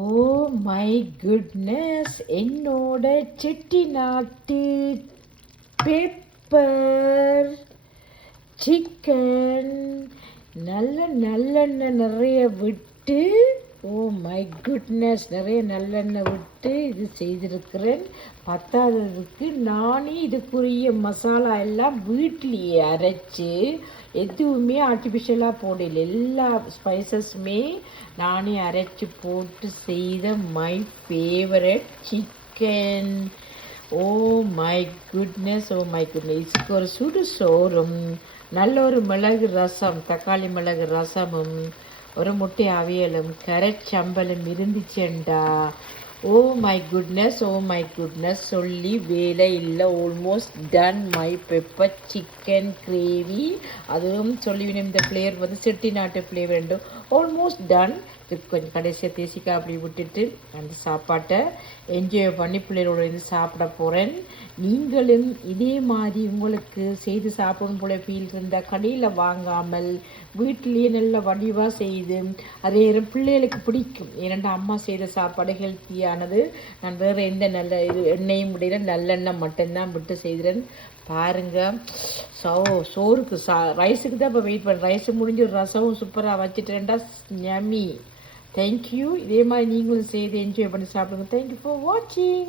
O my goodness! என்னோட செட்டிநாட்டு pepper chicken நல்லெண்ணெய் நிறைய விட்டு, ஓ மை குட்னஸ், நிறைய நல்லெண்ணெய் விட்டு இது செய்திருக்கிறேன். பத்தாததுக்கு நானே இதுக்குரிய மசாலா எல்லாம் வீட்டிலேயே அரைச்சி, எதுவுமே ஆர்டிஃபிஷியலாக போடல, எல்லா ஸ்பைசஸுமே நானே அரைச்சி போட்டு செய்த my favourite chicken. O my goodness, oh my goodness! இதுக்கு ஒரு சுடு சோறும், நல்ல ஒரு மிளகு ரசம், தக்காளி மிளகு ரசமும், ஒரு முட்டை அவியலும், கேரட் சம்பலும் இருந்துச்சுண்டா, oh my goodness, oh my goodness! சொல்லி வேலை இல்லை. Almost done my pepper chicken gravy. அதுவும் சொல்லிவிடும், இந்த ஃப்ளேவர் வந்து செட்டிநாட்டு ஃப்ளேவர் ரெண்டும் ஆல்மோஸ்ட் டன். இது கொஞ்சம் கடைசியாக தேசிக்காய் அப்படி விட்டுட்டு அந்த சாப்பாட்டை என்ஜாய் பண்ணி பிள்ளைகளோட இருந்து சாப்பிட போகிறேன். நீங்களும் இதே மாதிரி உங்களுக்கு செய்து சாப்பிடணும் போல ஃபீல் இருந்தால் கடையில் வாங்காமல் வீட்டிலேயே நல்ல வடிவாக செய்து, அதே பிள்ளைகளுக்கு பிடிக்கும். ஏனெண்டா அம்மா செய்த சாப்பாடு ஹெல்த்தியானது. நான் வேறு எந்த நல்ல இது எண்ணெயும் முடியல, நல்லெண்ணெய் மட்டும்தான் விட்டு செய்கிறேன். பாருங்கள், சோறுக்கு ரைஸுக்கு தான் இப்போ வெயிட் பண்ணுறேன். ரைஸு முடிஞ்சு ஒரு ரசமும் சூப்பராக வச்சுட்டேன்டா, யம்மி. தேங்க்யூ. இதே மாதிரி நீங்களும் செய்து என்ஜாய் பண்ணி சாப்பிடுங்க. தேங்க்யூ ஃபார் வாட்சிங்.